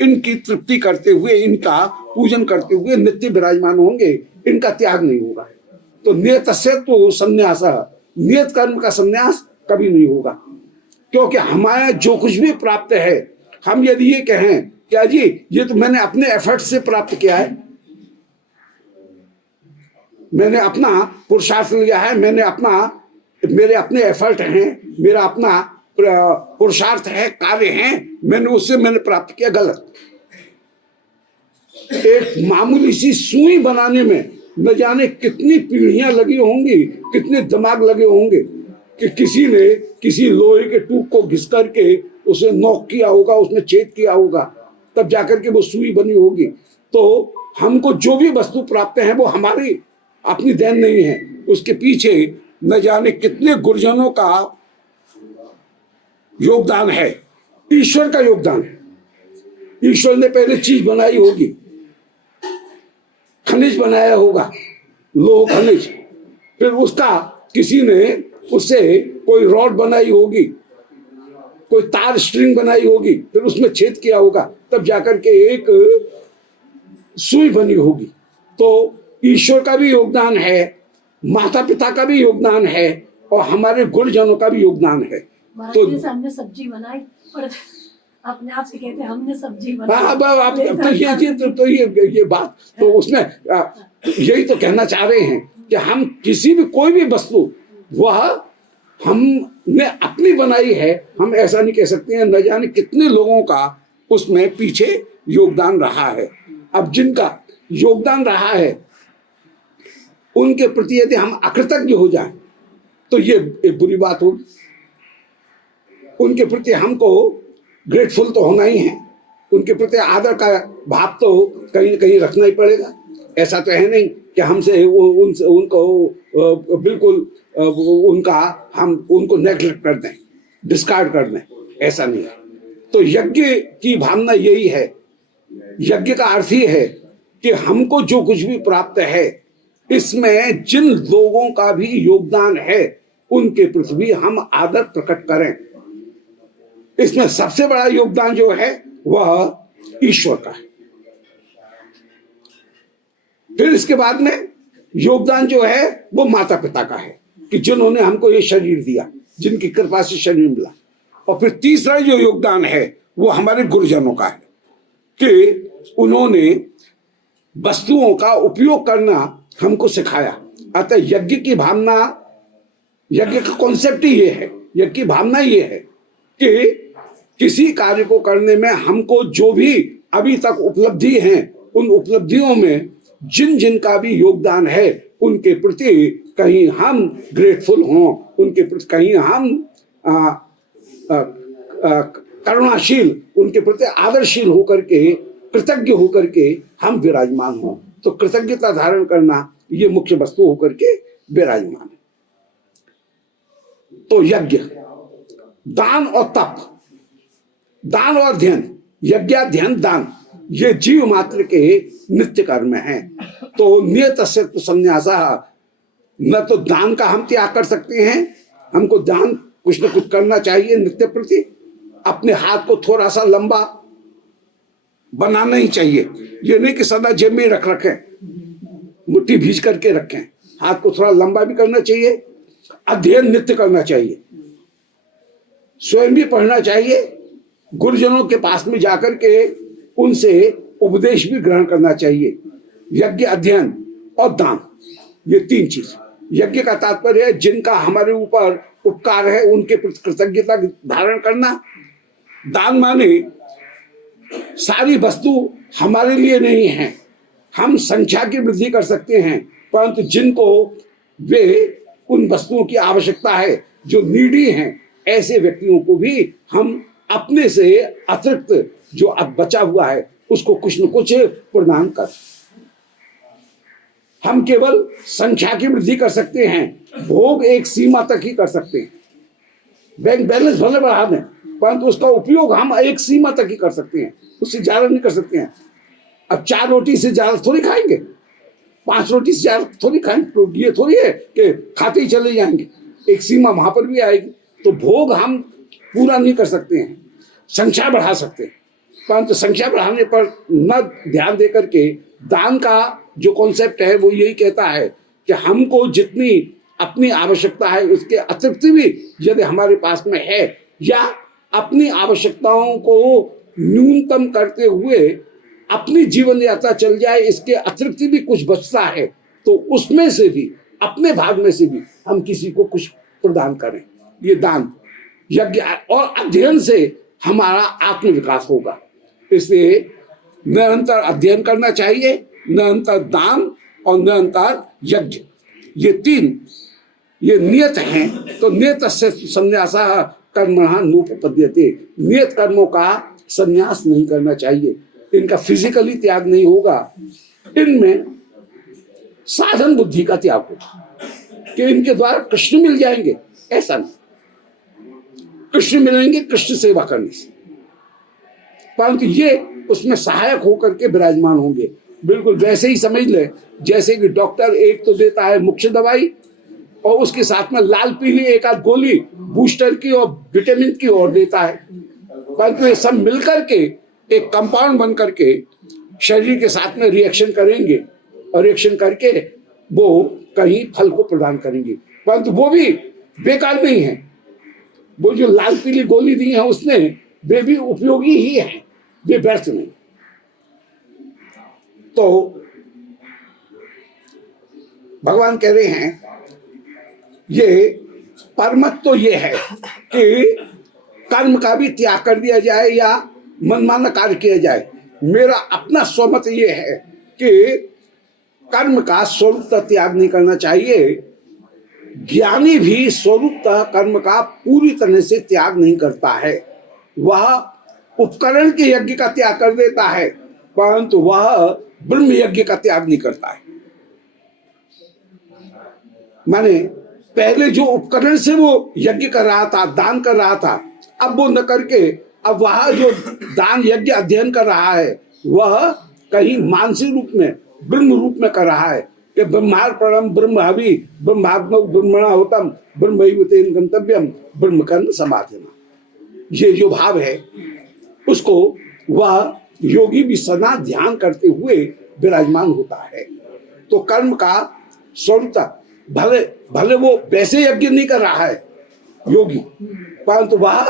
इनकी तृप्ति करते हुए, इनका पूजन करते हुए नित्य विराजमान होंगे, इनका त्याग नहीं होगा। तो नियतस्य तो संन्यास, नियत कर्म का संन्यास कभी नहीं होगा। क्योंकि हमारे जो कुछ भी प्राप्त है, हम यदि ये कहें क्या जी ये तो मैंने अपने एफर्ट से प्राप्त किया है, मैंने अपना पुरुषार्थ लिया है, मैंने अपना, मेरे अपने एफर्ट हैं, मेरा अपना पुरुषार्थ है, कार्य है, मैंने उससे मैंने प्राप्त किया, गलत। एक मामूली सी सुई बनाने में न जाने कितनी पीढ़ियां लगी होंगी, कितने दिमाग लगे होंगे कि किसी ने किसी लोहे के टूक को घिस करके उसे नोक किया होगा, उसमें छेद किया होगा, तब जाकर के वो सुई बनी होगी। तो हमको जो भी वस्तु प्राप्त है वो हमारी अपनी देन नहीं है, उसके पीछे न जाने कितने गुरुजनों का योगदान है, ईश्वर का योगदान है। ईश्वर ने पहले चीज बनाई होगी, खनिज बनाया होगा, लोह खनिज, फिर उसका किसी ने उससे कोई रॉड बनाई होगी, कोई तार स्ट्रिंग बनाई होगी, फिर उसमें छेद किया होगा, तब जाकर के एक सुई बनी होगी। तो ईश्वर का भी योगदान है, माता पिता का भी योगदान है, और हमारे गुरुजनों का भी योगदान है। तो हमने सब्जी बनाई और अपने आप से कहते हैं हमने सब्जी बनाई। हाँ, ये बात तो उसमें यही तो कहना चाह रहे हैं कि हम किसी भी कोई भी वस्तु वह हमने अपनी बनाई है, हम ऐसा नहीं कह सकते हैं। न जाने कितने लोगों का उसमें पीछे योगदान रहा है। अब जिनका योगदान रहा है उनके प्रति यदि हम अकृतज्ञ हो जाएं तो ये एक बुरी बात होगी। उनके प्रति हमको ग्रेटफुल तो होना ही है, उनके प्रति आदर का भाव तो कहीं न कहीं रखना ही पड़ेगा। ऐसा तो है नहीं कि हमसे उनको बिल्कुल उनका हम उनको नेग्लेक्ट कर दें, डिस्कार्ड कर दें, ऐसा नहीं है। तो यज्ञ की भावना यही है, यज्ञ का अर्थ ही है कि हमको जो कुछ भी प्राप्त है इसमें जिन लोगों का भी योगदान है उनके प्रति भी हम आदर प्रकट करें। इसमें सबसे बड़ा योगदान जो है वह ईश्वर का है। फिर इसके बाद में योगदान जो है वो माता पिता का है कि जिन्होंने हमको ये शरीर दिया, जिनकी कृपा से शरीर मिला। और फिर तीसरा जो योगदान है वो हमारे गुरुजनों का है कि उन्होंने वस्तुओं का उपयोग करना हमको सिखाया। अतः यज्ञ की भावना, यज्ञ का कॉन्सेप्ट ही ये है, यज्ञ की भावना ये है कि किसी कार्य को करने में हमको जो भी अभी तक उपलब्धि हैं, उन उपलब्धियों में जिन जिन का भी योगदान है उनके प्रति कहीं हम ग्रेटफुल हों, उनके प्रति कहीं हम करुणाशील, उनके प्रति आदरशील होकर के, कृतज्ञ होकर के हम विराजमान हों। तो कृतज्ञता धारण करना ये मुख्य वस्तु होकर के विराजमान है। तो यज्ञ, दान और तप, दान और ध्यान, यज्ञ ध्यान दान, ये जीव मात्र के नित्य कर्म है। तो नियत से तो संन्यासा, न तो दान का हम त्याग कर सकते हैं, हमको दान कुछ न कुछ करना चाहिए नित्य प्रति। अपने हाथ को थोड़ा सा लंबा बनाना ही चाहिए, ये नहीं कि सदा जेब में रख रखें, मुट्ठी भीज करके रखें, हाथ को थोड़ा लंबा भी करना चाहिए। अध्ययन नित्य करना चाहिए, स्वयं भी पढ़ना चाहिए, गुरुजनों के पास में जाकर के उनसे उपदेश भी ग्रहण करना चाहिए। यज्ञ, अध्ययन और दान, ये तीन चीज। यज्ञ का तात्पर्य है जिनका हमारे ऊपर उपकार है उनके प्रति कृतज्ञता धारण करना। दान माने सारी वस्तु हमारे लिए नहीं है, हम संख्या की वृद्धि कर सकते हैं, परंतु जिनको वे उन वस्तुओं की आवश्यकता है, जो नीडी हैं, ऐसे व्यक्तियों को भी हम अपने से अतिरिक्त जो अब बचा हुआ है उसको कुछ न कुछ प्रदान कर। हम केवल संख्या की वृद्धि कर सकते हैं, भोग एक सीमा तक ही कर सकते हैं। बैंक बैलेंस भले बढ़ा दें, परंतु उसका उपयोग हम एक सीमा तक ही कर सकते हैं, उससे ज्यादा नहीं कर सकते हैं। अब 4 रोटी से ज्यादा थोड़ी खाएंगे, 5 रोटी से ज्यादा थोड़ी खाएंगे, तो ये थोड़ी है कि खाते ही चले जाएंगे, एक सीमा वहां पर भी आएगी। तो भोग हम पूरा नहीं कर सकते हैं, संख्या बढ़ा सकते हैं, परंतु संख्या बढ़ाने पर न ध्यान दे करके दान का जो कॉन्सेप्ट है वो यही कहता है कि हमको जितनी अपनी आवश्यकता है उसके अतिरिक्त भी यदि हमारे पास में है, या अपनी आवश्यकताओं को न्यूनतम करते हुए अपनी जीवन यात्रा चल जाए, इसके अतिरिक्त भी कुछ बचता है तो उसमें से भी, अपने भाग में से भी हम किसी को कुछ प्रदान करें। ये दान, यज्ञ और अध्ययन से हमारा आत्म विकास होगा। इसलिए निरंतर अध्ययन करना चाहिए, निरंतर दान और निरंतर यज्ञ, ये तीन ये नियत हैं। तो नियत से संन्यासा कर्मणः नोपपद्यते, नियत कर्मों का संन्यास नहीं करना चाहिए, इनका फिजिकली त्याग नहीं होगा, इनमें साधन बुद्धि का त्याग होगा कि इनके द्वारा कृष्ण मिल जाएंगे, ऐसा नहीं। कृष्ण मिलेंगे कृष्ण सेवा करने से, परंतु ये उसमें सहायक होकर के विराजमान होंगे। बिल्कुल वैसे ही समझ ले जैसे कि डॉक्टर एक तो देता है मुख्य दवाई और उसके साथ में लाल पीली एक आध गोली बूस्टर की और विटामिन की और देता है, परंतु ये सब मिलकर के एक कंपाउंड बन करके शरीर के साथ में रिएक्शन करेंगे और रिएक्शन करके वो कहीं फल को प्रदान करेंगे, परंतु वो भी बेकार नहीं है। वो जो लाल पीली गोली दी है उसने, वे भी उपयोगी ही है, वे व्यर्थ नहीं। तो भगवान कह रहे हैं ये परमत तो ये है कि कर्म का भी त्याग कर दिया जाए या मनमाना कार्य किया जाए। मेरा अपना स्वमत ये है कि कर्म का स्वरूपतः त्याग नहीं करना चाहिए। ज्ञानी भी स्वरूपतः कर्म का पूरी तरह से त्याग नहीं करता है, वह उपकरण के यज्ञ का त्याग कर देता है, परंतु वह ब्रह्म यज्ञ का त्याग नहीं करता है। माने पहले जो उपकरण से वो यज्ञ कर रहा था, दान कर रहा था, अब वो न करके अब वह जो दान यज्ञ अध्ययन कर रहा है वह कहीं मानसिक रूप में, ब्रह्म रूप में कर रहा है कि ब्रह्मार्पणम ब्रह्महवि ब्रह्मात्मक ब्रह्मणा होतम ब्रह्मैवतेन गंतव्यम ब्रह्म कर्म समाधिना, ये जो भाव है उसको वह योगी भी सदा ध्यान करते हुए विराजमान होता है। तो कर्म का स्वरूप भले भले वो वैसे यज्ञ नहीं कर रहा है योगी, परंतु वह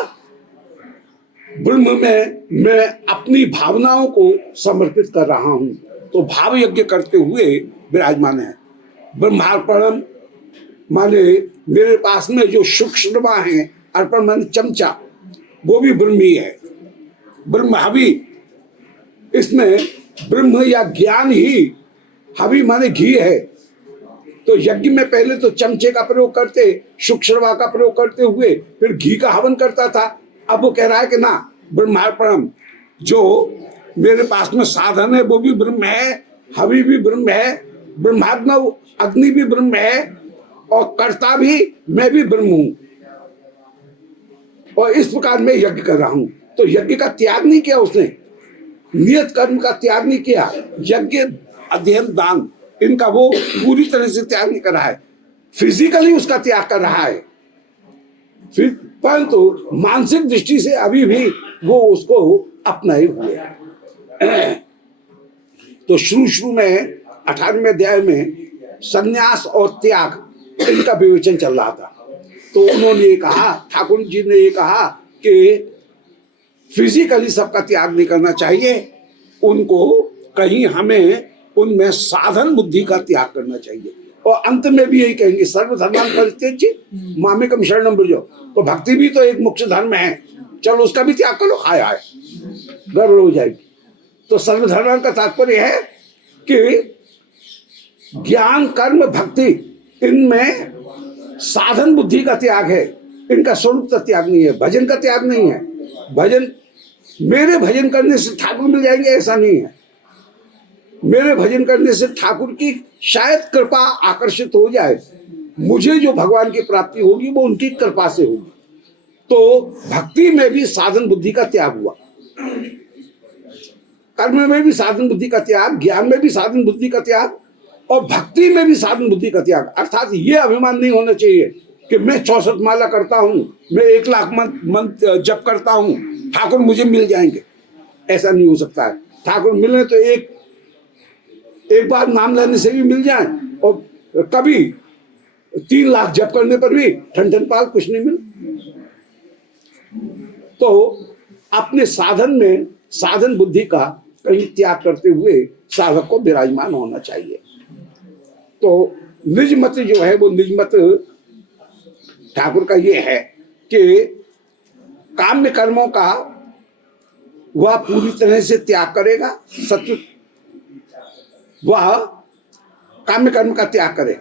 ब्रह्म में मैं अपनी भावनाओं को समर्पित कर रहा हूं, तो भाव यज्ञ करते हुए विराजमान है। ब्रह्मार्पणम माने मेरे पास में जो सूक्ष्म है, अर्पण माने चमचा, वो भी ब्रह्म ही है। ब्रह्महवि इसमें ब्रह्म या ज्ञान ही हवि माने घी है। तो यज्ञ में पहले तो चमचे का प्रयोग करते, शुक्रवा का प्रयोग करते हुए फिर घी का हवन करता था। अब वो कह रहा है कि ना, ब्रह्मार्पणम, जो मेरे पास में साधन है वो भी ब्रह्म है, हवि भी ब्रह्म है, ब्रह्माग्नव अग्नि भी ब्रह्म है, और कर्ता भी मैं भी ब्रह्म हूं, और इस प्रकार मैं यज्ञ कर रहा हूं। तो यज्ञ का त्याग नहीं किया उसने, नियत कर्म का त्याग नहीं किया, यज्ञ अध्ययन दान इनका वो पूरी तरह से त्याग नहीं कर रहा है, फिजिकली उसका त्याग कर रहा है, परंतु मानसिक दृष्टि से अभी भी वो उसको अपनाए हुए है। तो शुरू में 18वें अध्याय में संन्यास और त्याग इनका विवेचन चल रहा था। तो उन्होंने ये कहा, ठाकुर जी ने ये कहा कि फिजिकली सबका त्याग नहीं करना चाहिए, उनको कहीं हमें उनमें साधन बुद्धि का त्याग करना चाहिए। और अंत में भी यही कहेंगे, सर्वधर्मान् परित्यज्य मामेकं शरणं व्रज। तो भक्ति भी तो एक मुख्य धर्म है, चलो उसका भी त्याग करो, हाय हाय गड़बड़ हो जाएगी। तो सर्वधर्मान् का तात्पर्य है कि ज्ञान कर्म भक्ति इनमें साधन बुद्धि का त्याग है, इनका स्वरूप का त्याग नहीं है, भजन का त्याग नहीं है। भजन मेरे भजन करने से ठाकुर मिल जाएंगे ऐसा नहीं है, मेरे भजन करने से ठाकुर की शायद कृपा आकर्षित हो जाए, मुझे जो भगवान की प्राप्ति होगी वो उनकी कृपा से होगी। तो भक्ति में भी साधन बुद्धि का त्याग हुआ, कर्म में भी साधन बुद्धि का त्याग, ज्ञान में भी साधन बुद्धि का त्याग, और भक्ति में भी साधन बुद्धि का त्याग। अर्थात ये अभिमान नहीं होना चाहिए कि मैं 64 माला करता हूं, मैं 1 लाख मंत्र जप करता हूं, ठाकुर मुझे मिल जाएंगे, ऐसा नहीं हो सकता है। ठाकुर मिलने तो एक बार नाम लेने से भी मिल जाए, और कभी 3 लाख जप करने पर भी ठन पाल कुछ नहीं मिल। तो अपने साधन में साधन बुद्धि का कहीं त्याग करते हुए साधक को विराजमान होना चाहिए। तो निज मत जो है वो निज मत ठाकुर का ये है कि काम्य कर्मों का वह पूरी तरह से त्याग करेगा, सत्य वह काम्य कर्म का त्याग करे,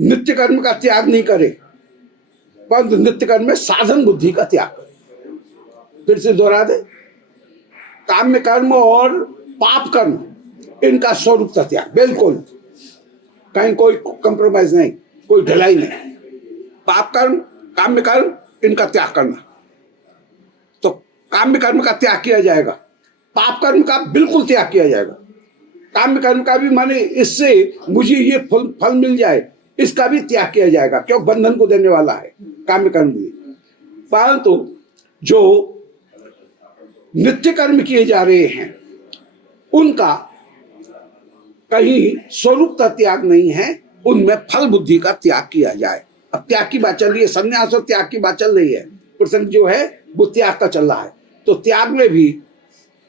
नित्य कर्म का त्याग नहीं करे, परंतु नित्य कर्म में साधन बुद्धि का त्याग करे। फिर से दोहरा दे, काम्य कर्म और पाप कर्म इनका स्वरूप का त्याग, बिल्कुल कहीं कोई कंप्रोमाइज नहीं, कोई ढिलाई नहीं। पाप कर्म काम्य कर्म इनका त्याग करना, तो काम्य कर्म का त्याग किया जाएगा, पाप कर्म का बिल्कुल त्याग किया जाएगा, काम्य कर्म का भी माने इससे मुझे ये फल मिल जाए इसका भी त्याग किया जाएगा, क्यों बंधन को देने वाला है काम्य कर्म भी। परंतु जो नित्य कर्म किए जा रहे हैं उनका कहीं स्वरूप का त्याग नहीं है, उनमें फल बुद्धि का त्याग किया जाए। अब त्याग की बात चल रही है, संन्यास और त्याग की बात चल रही है, प्रसंग जो है वो त्याग का चल रहा है। तो त्याग में भी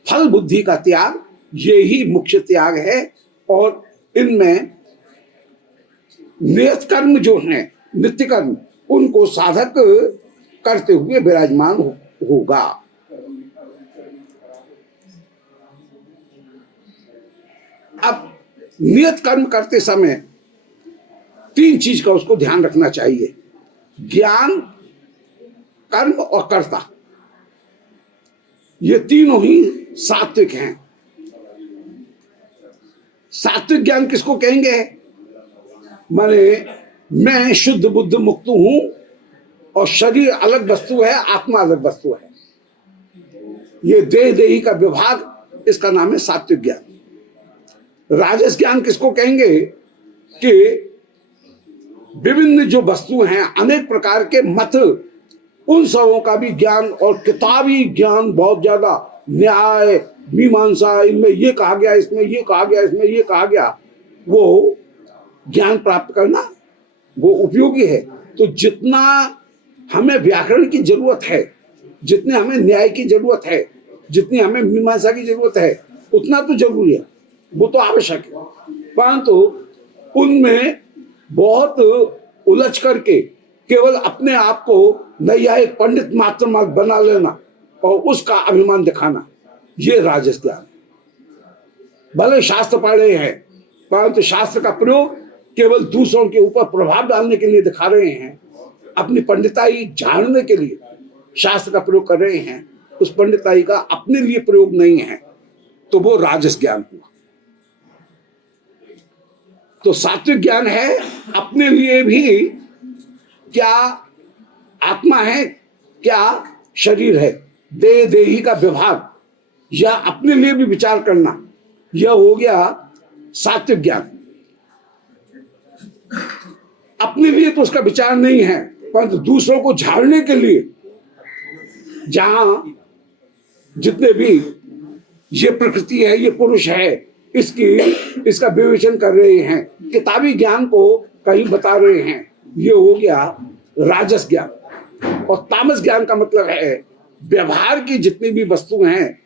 फल बुद्धि का त्याग ये ही मुख्य त्याग है, और इनमें नियत कर्म जो हैं नित्य कर्म उनको साधक करते हुए विराजमान होगा। अब नियत कर्म करते समय 3 चीज का उसको ध्यान रखना चाहिए, ज्ञान कर्म और कर्ता, ये तीनों ही सात्विक हैं। सात्विक ज्ञान किसको कहेंगे? माने मैं शुद्ध बुद्ध मुक्त हूं और शरीर अलग वस्तु है, आत्मा अलग वस्तु है, ये देह देही का विभाग, इसका नाम है सात्विक ज्ञान। राजस ज्ञान किसको कहेंगे कि विभिन्न जो वस्तु हैं, अनेक प्रकार के मत, उन सबों का भी ज्ञान और किताबी ज्ञान बहुत ज्यादा, न्याय मीमांसा, इनमें ये कहा गया, इसमें ये कहा गया, इसमें ये कहा गया, वो ज्ञान प्राप्त करना वो उपयोगी है। तो जितना हमें व्याकरण की जरूरत है, जितने हमें न्याय की जरूरत है, जितनी हमें मीमांसा की जरूरत है, उतना तो जरूरी है, वो तो आवश्यक है। परंतु उनमें बहुत उलझ करके केवल अपने आप को नैयायिक पंडित मात्र बना लेना और उसका अभिमान दिखाना, ये राजस ज्ञान। भले शास्त्र पढ़े हैं परंतु शास्त्र का प्रयोग केवल दूसरों के ऊपर प्रभाव डालने के लिए दिखा रहे हैं, अपनी पंडिताई झाड़ने के लिए शास्त्र का प्रयोग कर रहे हैं, उस पंडिताई का अपने लिए प्रयोग नहीं है, तो वो राजस ज्ञान हुआ। तो सात्विक ज्ञान है अपने लिए भी, क्या आत्मा है क्या शरीर है, देह देही का व्यवहार, या अपने लिए भी विचार करना, यह हो गया सात्विक ज्ञान। अपने लिए तो उसका विचार नहीं है परंतु दूसरों को झाड़ने के लिए, जहां जितने भी ये प्रकृति है, ये पुरुष है, इसका विवेचन कर रहे हैं, किताबी ज्ञान को कहीं बता रहे हैं, ये हो गया राजस ज्ञान। और तामस ज्ञान का मतलब है व्यवहार की जितनी भी वस्तु हैं,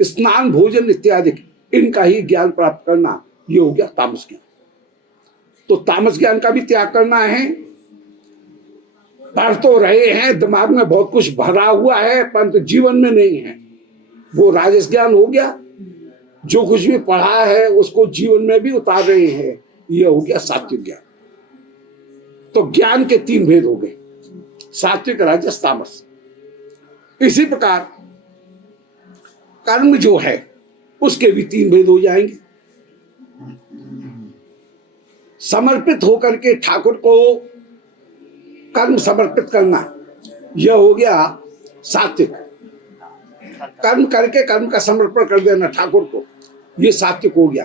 स्नान भोजन इत्यादि, इनका ही ज्ञान प्राप्त करना, ये हो गया तामस ज्ञान। तो तामस ज्ञान का भी त्याग करना है। पढ़ तो रहे हैं, दिमाग में बहुत कुछ भरा हुआ है परंतु जीवन में नहीं है, वो राजस ज्ञान हो गया। जो कुछ भी पढ़ा है उसको जीवन में भी उतार रहे हैं, यह हो गया सात्विक ज्ञान। तो ज्ञान के तीन भेद हो गए, सात्विक राजस तामस। इसी प्रकार कर्म जो है उसके भी तीन भेद हो जाएंगे। समर्पित होकर के ठाकुर को कर्म समर्पित करना, यह हो गया सात्विक। कर्म करके कर्म का समर्पण कर देना ठाकुर को, यह सात्विक हो गया।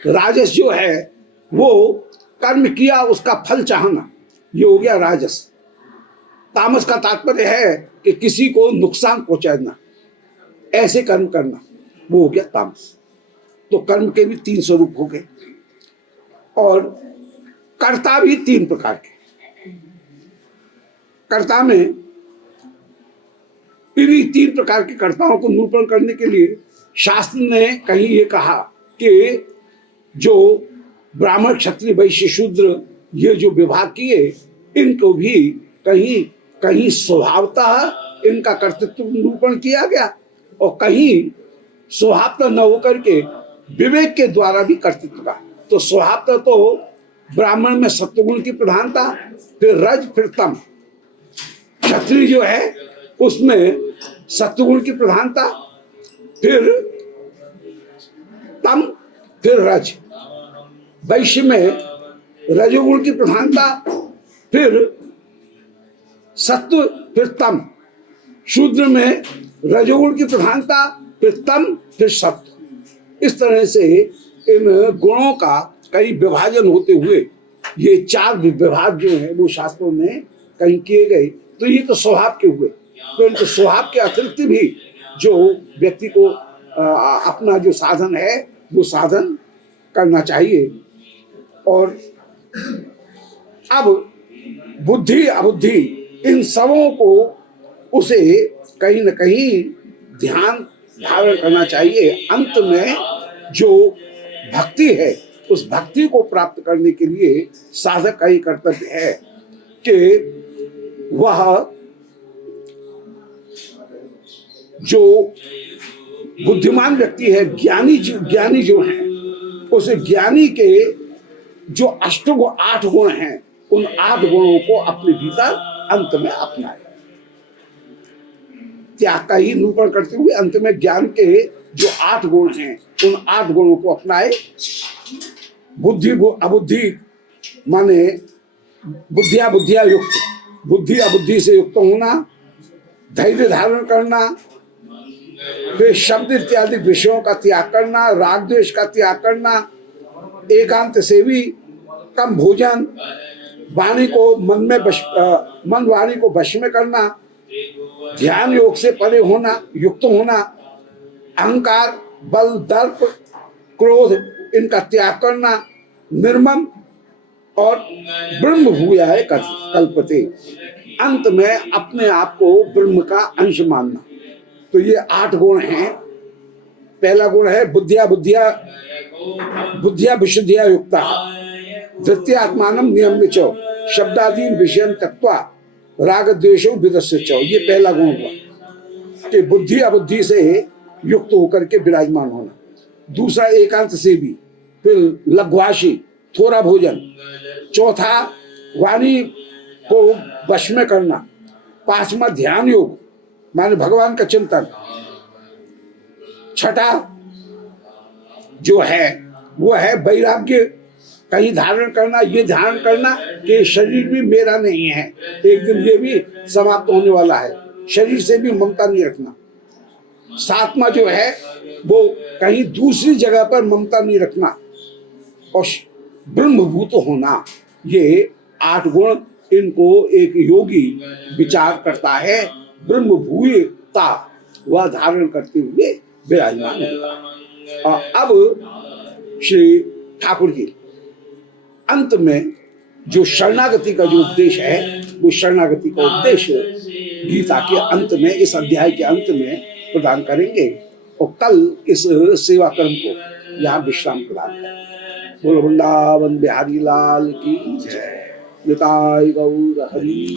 राजस जो है वो कर्म किया उसका फल चाहना, यह हो गया राजस। तामस का तात्पर्य है कि किसी को नुकसान पहुंचाना, ऐसे कर्म करना, वो हो गया तामस। तो कर्म के भी तीन स्वरूप हो गए और कर्ता भी तीन प्रकार के। कर्ता में इन्हीं तीन प्रकार के कर्ताओं को निरूपण करने के लिए शास्त्र ने कहीं ये कहा कि जो ब्राह्मण क्षत्रिय वैश्य शूद्र ये जो विभाग किए, इनको भी कहीं कहीं स्वभावतः इनका कर्तृत्व निरूपण किया गया और कहीं स्वभावतः न होकर के विवेक के द्वारा भी कर्तृत्व का। तो स्वभावतः तो ब्राह्मण में सत्वगुण की प्रधानता, फिर रज, फिर तम। क्षत्रिय जो है उसमें सत्वगुण की प्रधानता, फिर तम, फिर रज। वैश्य में रजोगुण की प्रधानता, फिर सत्व, फिर तम। शूद्र में रजोगुण की प्रधानता, फिर तम, फिर सत्व। इस तरह से इन गुणों का कई विभाजन होते हुए ये चार विभाग जो है वो शास्त्रों में कहीं किए गए। तो ये तो स्वभाव के हुए। तो इनके स्वभाव के अतिरिक्त भी जो व्यक्ति को अपना जो साधन है वो साधन करना चाहिए। और अब बुद्धि अबुद्धि इन सबों को उसे कहीं न कहीं ध्यान धारण करना चाहिए। अंत में जो भक्ति है उस भक्ति को प्राप्त करने के लिए साधक का ही कर्तव्य है कि वह जो बुद्धिमान व्यक्ति है, ज्ञानी जो है, उस ज्ञानी के जो आठ गुण हैं, उन 8 गुणों को अपने भीतर अंत में अपनाए। त्याग का ही निरूपण करते हुए अंत में ज्ञान के जो 8 गुण हैं उन 8 गुणों को अपनाए। बुद्धि अबुद्धि माने बुद्धिया युक्त, बुद्धि अबुद्धि से युक्त होना, धैर्य धारण करना, फिर शब्द इत्यादि विषयों का त्याग करना, राग द्वेष का त्याग करना, एकांत सेवी, कम भोजन, वाणी को मन वाणी को वश में करना, ध्यान योग से परे होना, युक्त होना, अहंकार, बल, दर्प, क्रोध इनका त्याग करना, निर्मम और ब्रह्म भूयाय कल्पते, अंत में अपने आप को ब्रह्म का अंश मानना। तो ये 8 गुण हैं। पहला गुण है बुद्धिया विशुद्धिया युक्ता, द्वितीय आत्मानम नियम विचो, शब्दादीन विषयन तत्वा, राग द्वेषो विदस्य चौ। ये पहला गुण हुआ कि बुद्धि अबुद्धि से युक्त होकर के विराजमान होना। दूसरा एकांत से भी, फिर लघ्वाशी थोड़ा भोजन, चौथा वाणी को वश में करना, पांचवा ध्यान योग माने भगवान का चिंतन, छठा जो है वो है वैराग्य, कहीं धारण करना, ये ध्यान करना कि शरीर भी मेरा नहीं है, एक दिन ये भी समाप्त होने वाला है, शरीर से भी ममता नहीं रखना। सातवां जो है वो कहीं दूसरी जगह पर ममता नहीं रखना, और ब्रह्मभूत होना। ये 8 गुण इनको एक योगी विचार करता है, ब्रह्मभूयता वह धारण करते हुए विराजमान होगा। और अब श्री ठाकुर जी अंत में जो शरणागति का जो उपदेश है, वो शरणागति का उपदेश गीता के अंत में, इस अध्याय के अंत में प्रदान करेंगे, और कल इस सेवा कर्म को यहाँ विश्राम प्रदान करेंगे। बोल वृंदावन बिहारी लाल की जय। निताय गौर हरि।